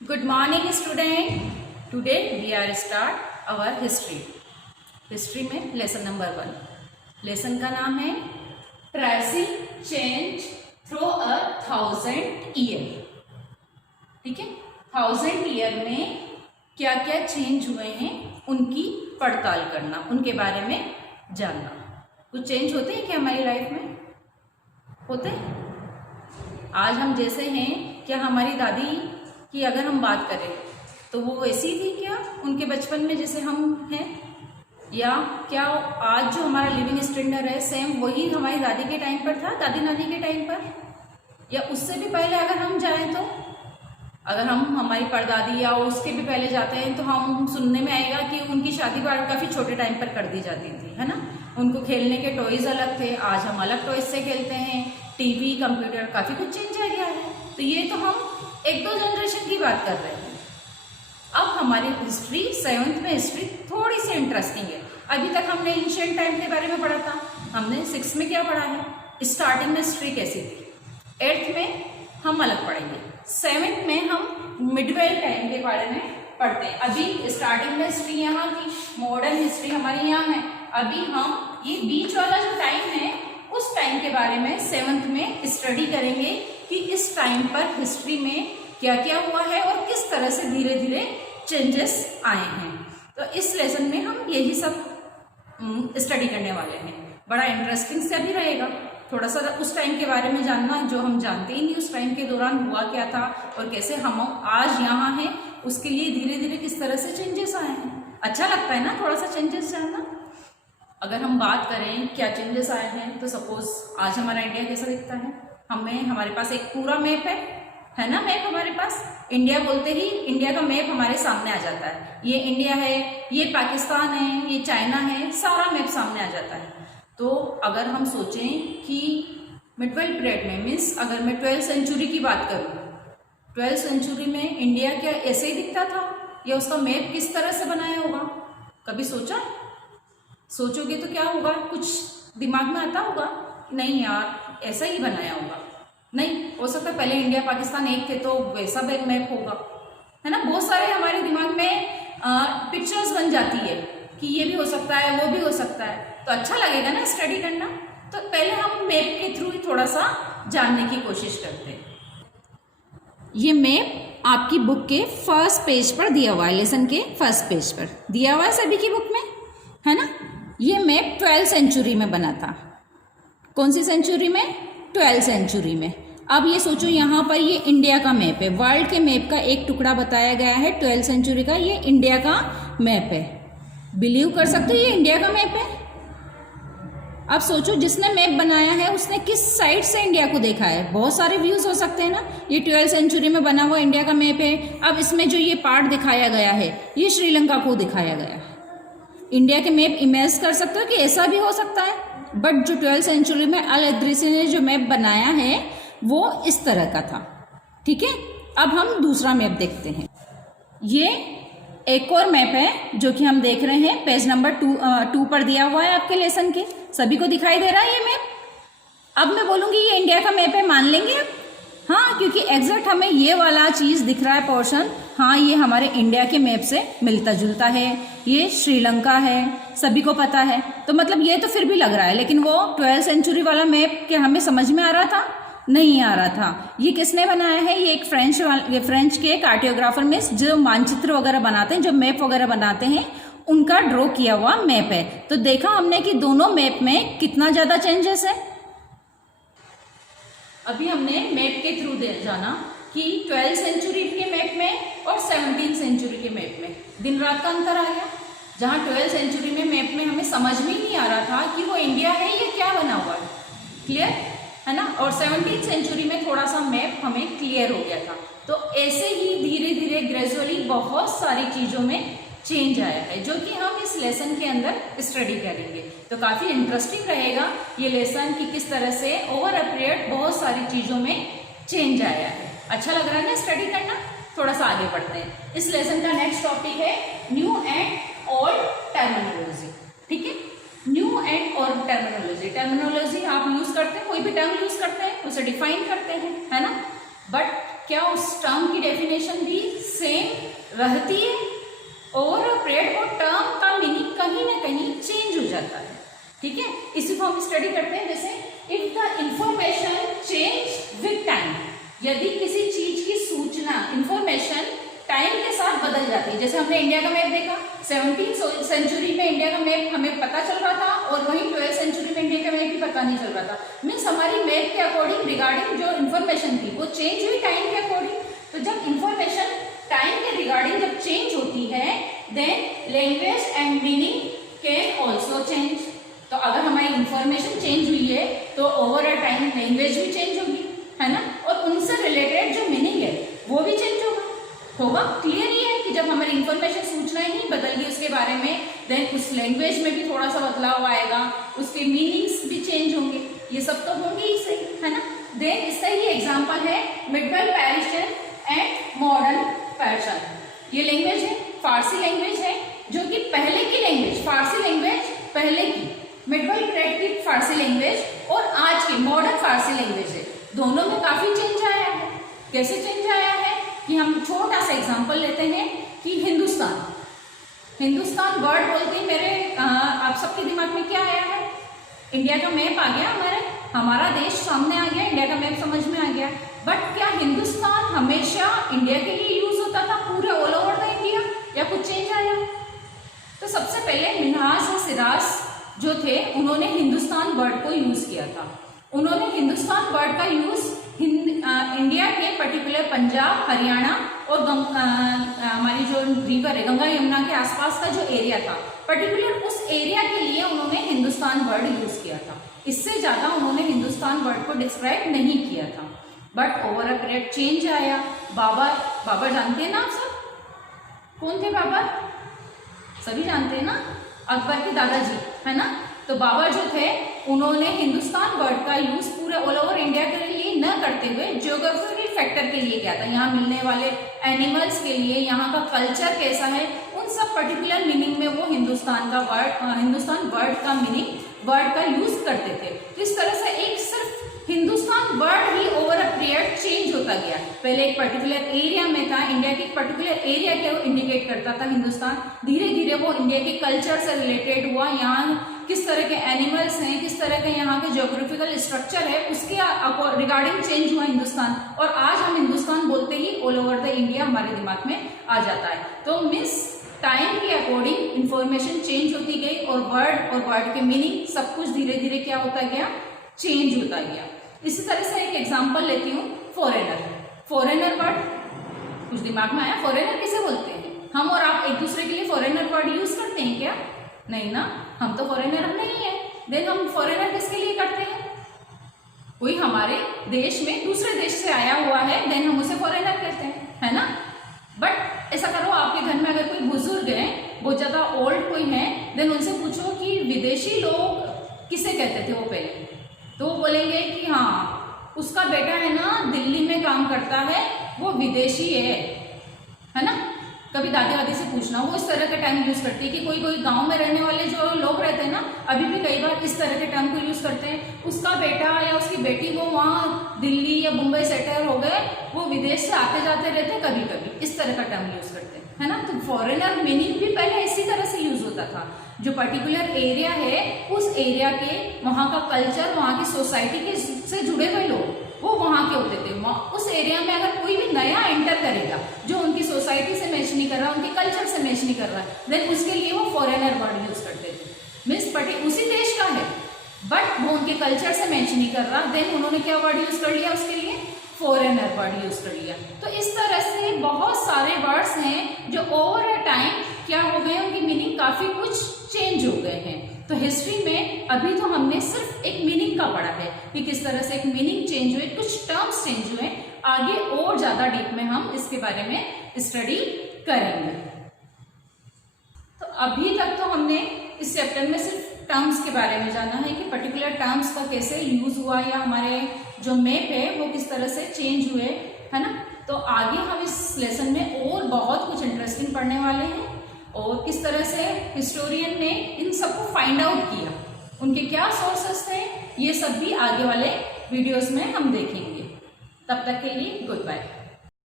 Good morning student. Today we are start our history. History में lesson number 1. Lesson का नाम है tracing change through 1000 year. ठीक है, 1000 ईयर में क्या क्या चेंज हुए हैं उनकी पड़ताल करना, उनके बारे में जानना. कुछ चेंज होते हैं क्या हमारी लाइफ में? होते हैं. आज हम जैसे हैं, क्या हमारी दादी की अगर हम बात करें तो वो वैसी थी क्या उनके बचपन में जैसे हम हैं, या क्या आज जो हमारा लिविंग स्टैंडर्ड है सेम वही हमारी दादी के टाइम पर था, दादी नानी के टाइम पर, या उससे भी पहले अगर हम जाएं तो? अगर हम हमारी परदादी या उसके भी पहले जाते हैं तो हम सुनने में आएगा कि उनकी शादी काफ़ी छोटे टाइम पर कर दी जाती थी, है ना. उनको खेलने के टॉयज अलग थे, आज हम अलग टॉयज से खेलते हैं. टीवी, कंप्यूटर, काफ़ी कुछ चेंज आ गया है. तो ये तो हम 1-2 जनरेशन की बात कर रहे हैं. अब हमारी हिस्ट्री 7th में हिस्ट्री थोड़ी सी इंटरेस्टिंग है. अभी तक हमने एंशिएंट टाइम के बारे में पढ़ा था. हमने 6th में क्या पढ़ा है, स्टार्टिंग में हिस्ट्री कैसी थी. 8th में हम अलग पढ़ेंगे. 7th में हम मिडवेल टाइम के बारे में पढ़ते हैं. अभी स्टार्टिंग में हिस्ट्री यहाँ की, मॉडर्न हिस्ट्री हमारी यहाँ है. अभी हम ये बीच वाला जो टाइम है उस टाइम के बारे में 7th में स्टडी करेंगे कि इस टाइम पर हिस्ट्री में क्या क्या हुआ है और किस तरह से धीरे धीरे चेंजेस आए हैं. तो इस लेसन में हम यही सब स्टडी करने वाले हैं. बड़ा इंटरेस्टिंग से भी रहेगा. थोड़ा सा उस टाइम के बारे में जानना जो हम जानते ही नहीं, उस टाइम के दौरान हुआ क्या था और कैसे हम आज यहाँ हैं, उसके लिए धीरे धीरे किस तरह से चेंजेस आए हैं. अच्छा लगता है ना थोड़ा सा चेंजेस जानना. अगर हम बात करें क्या चेंजेस आए हैं, तो सपोज आज हमारा इंडिया कैसा दिखता है. हमारे पास एक पूरा मैप है ना. मैप हमारे पास, इंडिया बोलते ही इंडिया का मैप हमारे सामने आ जाता है. ये इंडिया है, ये पाकिस्तान है, ये चाइना है, सारा मैप सामने आ जाता है. तो अगर हम सोचें कि मिडवेल पीरियड में, मीन्स अगर मैं 12th सेंचुरी की बात करूँ, 12th सेंचुरी में इंडिया क्या ऐसे ही दिखता था, या उसका मैप किस तरह से बनाया होगा? कभी सोचा? सोचोगे तो क्या होगा, कुछ दिमाग में आता होगा, नहीं यार ऐसा ही बनाया होगा. नहीं हो सकता पहले इंडिया पाकिस्तान एक थे तो वैसा मैप होगा, है ना. बहुत सारे हमारे दिमाग में पिक्चर्स बन जाती है कि ये भी हो सकता है, वो भी हो सकता है. तो अच्छा लगेगा ना स्टडी करना. तो पहले हम मैप के थ्रू ही थोड़ा सा जानने की कोशिश करते हैं. ये मैप आपकी बुक के फर्स्ट पेज पर दिया हुआ है, लेसन के फर्स्ट पेज पर दिया हुआ है सभी की बुक में, है ना. ये मैप 12th सेंचुरी में बना था. कौन सी सेंचुरी में? 12th सेंचुरी में. अब ये सोचो यहाँ पर ये इंडिया का मैप है, वर्ल्ड के मैप का एक टुकड़ा बताया गया है 12th सेंचुरी का. ये इंडिया का मैप है. बिलीव कर सकते हो ये इंडिया का मैप है. अब सोचो जिसने मैप बनाया है उसने किस साइड से इंडिया को देखा है. बहुत सारे व्यूज हो सकते हैं ना. ये 12th सेंचुरी में बना हुआ इंडिया का मैप है. अब इसमें जो ये पार्ट दिखाया गया है ये श्रीलंका को दिखाया गया है. इंडिया के मैप इमेज कर सकते हो कि ऐसा भी हो सकता है, बट जो 12th सेंचुरी में अल इदरीसी ने जो मैप बनाया है वो इस तरह का था. ठीक है, अब हम दूसरा मैप देखते हैं. ये एक और मैप है जो कि हम देख रहे हैं, पेज नंबर 2 पर दिया हुआ है आपके लेसन के. सभी को दिखाई दे रहा है ये मैप. अब मैं बोलूँगी ये इंडिया का मैप है, मान लेंगे आप? हाँ, क्योंकि एग्जैक्ट हमें ये वाला चीज़ दिख रहा है पोर्शन, हाँ ये हमारे इंडिया के मैप से मिलता जुलता है. ये श्रीलंका है, सभी को पता है. तो मतलब ये तो फिर भी लग रहा है, लेकिन वो 12th सेंचुरी वाला मैप क्या हमें समझ में आ रहा था? नहीं आ रहा था. ये किसने बनाया है? ये एक फ्रेंच के कार्टोग्राफर में जो मानचित्र वगैरह बनाते हैं, जो मैप वगैरह बनाते हैं, उनका ड्रॉ किया हुआ मैप है. तो देखा हमने कि दोनों मैप में कितना ज़्यादा चेंजेस है. अभी हमने मैप के थ्रू जाना कि 12th सेंचुरी के मैप में और 17th सेंचुरी के मैप में दिन रात का अंतर आ गया. जहाँ 12th सेंचुरी में मैप में हमें समझ में नहीं आ रहा था कि वो इंडिया है या क्या बना हुआ है. क्लियर है ना. और 17th सेंचुरी में थोड़ा सा मैप हमें क्लियर हो गया था. तो ऐसे ही धीरे धीरे ग्रेजुअली बहुत सारी चीज़ों में चेंज आया है, जो कि हम इस लेसन के अंदर स्टडी करेंगे. तो काफ़ी इंटरेस्टिंग रहेगा ये लेसन कि किस तरह से ओवर अ पीरियड बहुत सारी चीज़ों में चेंज आया है. अच्छा लग रहा है ना स्टडी करना. थोड़ा सा आगे बढ़ते हैं. इस लेसन का नेक्स्ट टॉपिक है न्यू एंड ओल्ड टर्मिनोलॉजी. ठीक है, new and old terminology. Terminology आप यूज करते हैं, कोई भी टर्म यूज करते हैं उसे डिफाइन करते हैं, है ना. बट क्या उस टर्म की डेफिनेशन भी सेम रहती है? ओवर अ पीरियड वो टर्म का मीनिंग कहीं ना कहीं चेंज हो जाता है। ठीक है, इसी को हम स्टडी करते हैं। जैसे if the information change with time, यदि किसी चीज की सूचना इंफॉर्मेशन टाइम के साथ बदल जाती है। जैसे हमने इंडिया का मैप देखा, 17वीं सेंचुरी में इंडिया का मैप हमें पता चल रहा था और वहीं 12वीं सेंचुरी में इंडिया का मैप भी पता नहीं चल रहा था। मीन्स हमारी मैप के अकॉर्डिंग रिगार्डिंग जो इन्फॉर्मेशन थी वो चेंज हुई टाइम के अकॉर्डिंग। तो जब इन्फॉर्मेशन टाइम के रिगार्डिंग जब चेंज होती है, then language and meaning can also change. तो अगर हमारी इंफॉर्मेशन चेंज हुई है तो ओवर अ टाइम लैंग्वेज भी चेंज होगी, है ना, और उनसे रिलेटेड जो मीनिंग है वो भी चेंज होगा। क्लियर ही है कि जब हमारी इंफॉर्मेशन सूचना ही बदल गई उसके बारे में, देन उस लैंग्वेज में भी थोड़ा सा बदलाव आएगा, उसके मीनिंग्स भी चेंज होंगे, ये सब तो होंगे ही सही, है ना। देन इसका ही एग्जांपल है middle Persian and modern Persian. ये लैंग्वेज है, फारसी लैंग्वेज है, जो कि पहले की लैंग्वेज, फारसी लैंग्वेज पहले की मिडल पीरियड की फारसी लैंग्वेज और आज की मॉडर्न फारसी लैंग्वेज है, दोनों में काफी चेंज आया है। कैसे चेंज आया है कि हम छोटा सा एग्जांपल लेते हैं कि हिंदुस्तान वर्ड बोलते ही मेरे आप सबके दिमाग में क्या आया है? इंडिया का मैप आ गया, हमारा देश सामने आ गया, इंडिया का मैप समझ में आ गया। बट क्या हिंदुस्तान हमेशा इंडिया के लिए यूज होता था, पूरे ऑल ओवर द इंडिया, या कुछ चेंज आया? तो सबसे पहले मिन्हाज और सिराज जो थे उन्होंने हिंदुस्तान वर्ड को यूज किया था। उन्होंने हिंदुस्तान वर्ड का यूज इंडिया के पर्टिकुलर पंजाब, हरियाणा और हमारी जो रिवर है गंगा यमुना के आसपास का जो एरिया था, पर्टिकुलर उस एरिया के लिए उन्होंने हिंदुस्तान वर्ड यूज किया था। इससे ज्यादा उन्होंने हिंदुस्तान वर्ड को डिस्क्राइब नहीं किया था। But over a period change आया। बाबर जानते हैं ना आप सब? कौन थे बाबर? सभी जानते हैं ना, अकबर के दादाजी, है ना। तो बाबर जो थे उन्होंने हिंदुस्तान वर्ड का यूज पूरे ऑल ओवर इंडिया के लिए न करते हुए ज्योग्राफिकल फैक्टर के लिए किया था। यहाँ मिलने वाले एनिमल्स के लिए, यहाँ का कल्चर कैसा है, उन सब पर्टिकुलर मीनिंग में वो हिंदुस्तान वर्ड का मीनिंग वर्ड का यूज करते थे। तो इस तरह से एक सिर्फ Hindustan word he over a period change होता गया। पहले एक पर्टिकुलर एरिया में था, इंडिया के एक पर्टिकुलर एरिया को इंडिकेट करता था हिंदुस्तान, धीरे धीरे वो इंडिया के कल्चर से रिलेटेड हुआ। यहाँ किस तरह के एनिमल्स हैं, किस तरह के यहाँ के ज्योग्राफिकल स्ट्रक्चर है, उसके रिगार्डिंग चेंज हुआ हिंदुस्तान। और आज हम हिंदुस्तान बोलते ही ऑल ओवर द इंडिया हमारे दिमाग में आ जाता है। तो मीन्स टाइम के अकॉर्डिंग इंफॉर्मेशन चेंज होती गई और वर्ड के मीनिंग सब कुछ धीरे धीरे क्या होता गया, चेंज होता गया। इसी तरह से एक एग्जांपल लेती हूँ, फॉरेनर वर्ड कुछ दिमाग में आया? फॉरेनर किसे बोलते हैं? हम और आप एक दूसरे के लिए फॉरेनर वर्ड यूज करते हैं क्या? नहीं ना, हम तो फॉरेनर नहीं है। देन हम फॉरेनर किसके लिए करते हैं? कोई हमारे देश में दूसरे देश से आया हुआ है, देन हम उसे फॉरेनर कहते हैं, है ना। बट ऐसा करो, आपके घर में अगर कोई बुजुर्ग है, बहुत ज्यादा ओल्ड कोई है, देन उनसे पूछो कि विदेशी लोग किसे कहते थे वो पहले, तो वो बोलेंगे कि हाँ उसका बेटा है ना दिल्ली में काम करता है, वो विदेशी है ना। कभी दादी वादी से पूछना, वो इस तरह के टर्म यूज करती है कि कोई गांव में रहने वाले जो लोग रहते हैं ना, अभी भी कई बार इस तरह के टर्म को यूज करते हैं। उसका बेटा या उसकी बेटी वो वहाँ दिल्ली या मुंबई सेटल हो गए, वो विदेश से आते जाते रहते, कभी कभी इस तरह का टर्म यूज करते हैं, है ना। तो फॉरेनर मीनिंग भी पहले इसी तरह से यूज होता था। जो पर्टिकुलर एरिया है, उस एरिया के वहाँ का कल्चर, वहाँ की सोसाइटी के से जुड़े हुए लोग वो वहाँ के होते थे। उस एरिया में अगर कोई भी नया एंटर करेगा जो उनकी सोसाइटी से मैच नहीं कर रहा, उनके कल्चर से मैच नहीं कर रहा, देन उसके लिए वो फॉरेनर वर्ड यूज करते थे। मीन्स उसी देश का है बट वो उनके कल्चर से मैच नहीं कर रहा, देन उन्होंने क्या वर्ड यूज कर लिया उसके लिए? फॉरेनर वर्ड यूज कर लिया। तो इस तरह से बहुत सारे वर्ड्स हैं जो ओवर अ टाइम क्या हो गए, उनकी मीनिंग काफी कुछ चेंज हो गए हैं। तो हिस्ट्री में अभी तो हमने सिर्फ एक मीनिंग का पढ़ा है कि किस तरह से एक मीनिंग चेंज हुए, कुछ टर्म्स चेंज हुए। आगे और ज्यादा डीप में हम इसके बारे में स्टडी करेंगे। तो अभी तक तो हमने इस चैप्टर में सिर्फ टर्म्स के बारे में जाना है कि पर्टिकुलर टर्म्स का कैसे यूज हुआ या हमारे जो मैप है वो किस तरह से चेंज हुए, है ना। तो आगे हम इस लेसन में और बहुत कुछ इंटरेस्टिंग पढ़ने वाले हैं और किस तरह से हिस्टोरियन ने इन सबको फाइंड आउट किया, उनके क्या सोर्सेस थे, ये सब भी आगे वाले वीडियोस में हम देखेंगे। तब तक के लिए गुड बाय।